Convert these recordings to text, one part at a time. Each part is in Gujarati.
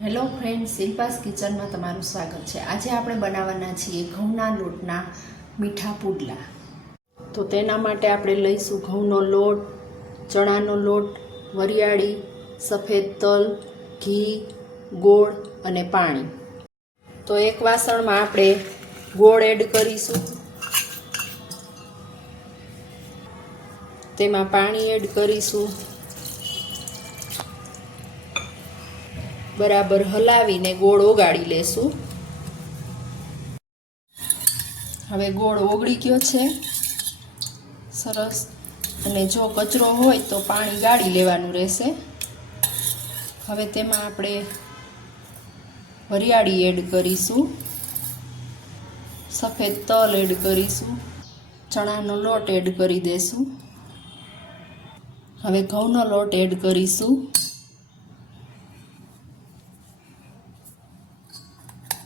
હેલો ફ્રેન્ડ, શિલ્પાસ કિચનમાં તમારું સ્વાગત છે। આજે આપણે બનાવવાના છીએ ઘઉંના લોટના મીઠા પુડલા। તો તેના માટે આપણે લઈશું ઘઉંનો લોટ, ચણાનો લોટ, વરિયાળી, સફેદ તલ, ઘી, ગોળ અને પાણી। તો એક વાસણમાં આપણે ગોળ એડ કરીશું, તેમાં પાણી એડ કરીશું, બરાબર હલાવીને ગોળ ઓગાળી લેશું। હવે ગોળ ઓગળી ગયો છે સરસ, અને જો કચરો હોય તો પાણી ગાળી લેવાનું રહેશે। હવે તેમાં આપણે વરિયાળી એડ કરીશું, સફેદ તલ એડ કરીશું, ચણાનો લોટ એડ કરી દેશું। હવે ઘઉંનો લોટ એડ કરીશું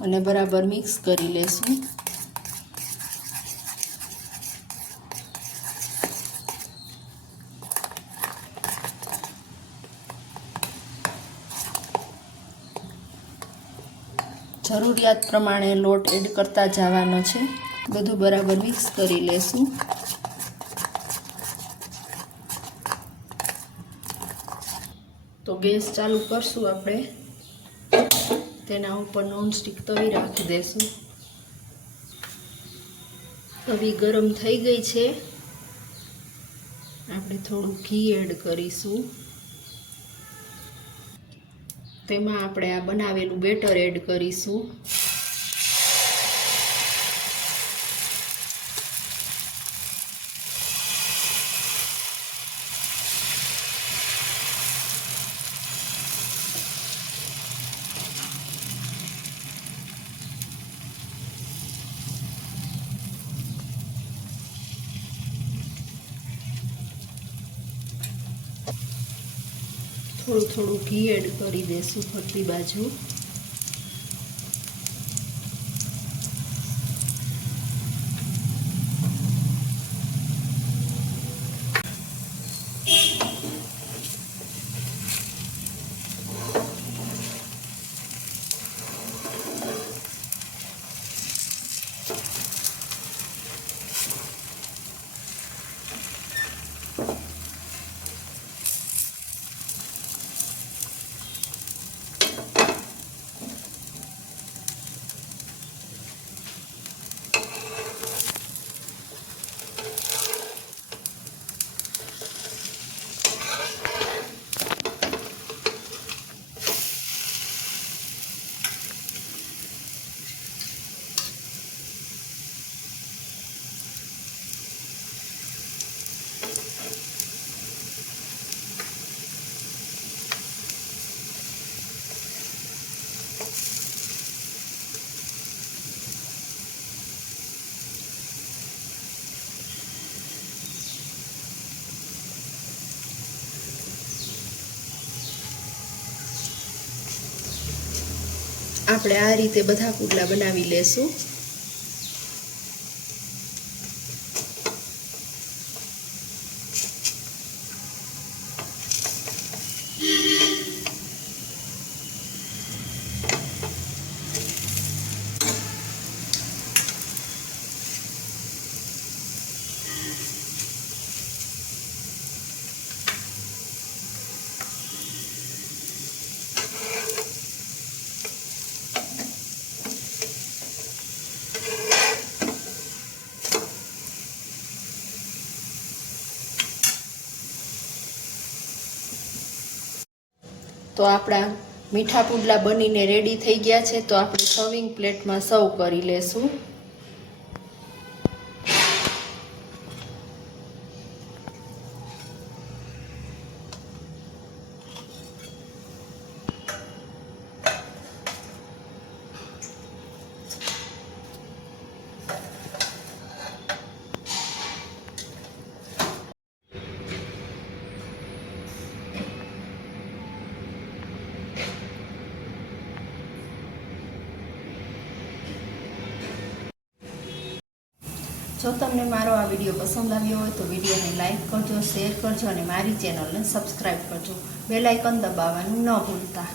અને બરાબર મિક્સ કરી લેશું। જરૂરિયાત પ્રમાણે લોટ એડ કરતા જવાનો છે। બધું બરાબર મિક્સ કરી લેશું। તો ગેસ ચાલુ કરશું આપણે, તેના ઉપર નોનસ્ટિક તવી રાખી દેશું। તવી ગરમ થઈ ગઈ છે, આપણે થોડું ઘી એડ કરીશું, તેમાં આપણે આ બનાવેલું બેટર એડ કરીશું। થોડું થોડું ઘી એડ કરી દેશું ફરતી બાજુ। આપણે આ રીતે બધા પુડલા બનાવી લેશું। તો આપણા મીઠા પુડલા બનીને રેડી થઈ ગયા છે। તો આપણે સર્વિંગ પ્લેટમાં સર્વ કરી લેશું। જો તમને મારો આ વિડીયો પસંદ આવ્યો હોય તો વિડીયોને લાઈક કરજો, શેર કરજો અને મારી ચેનલને સબસ્ક્રાઈબ કરજો। બેલ આઇકન દબાવવાનું ન ભૂલતા।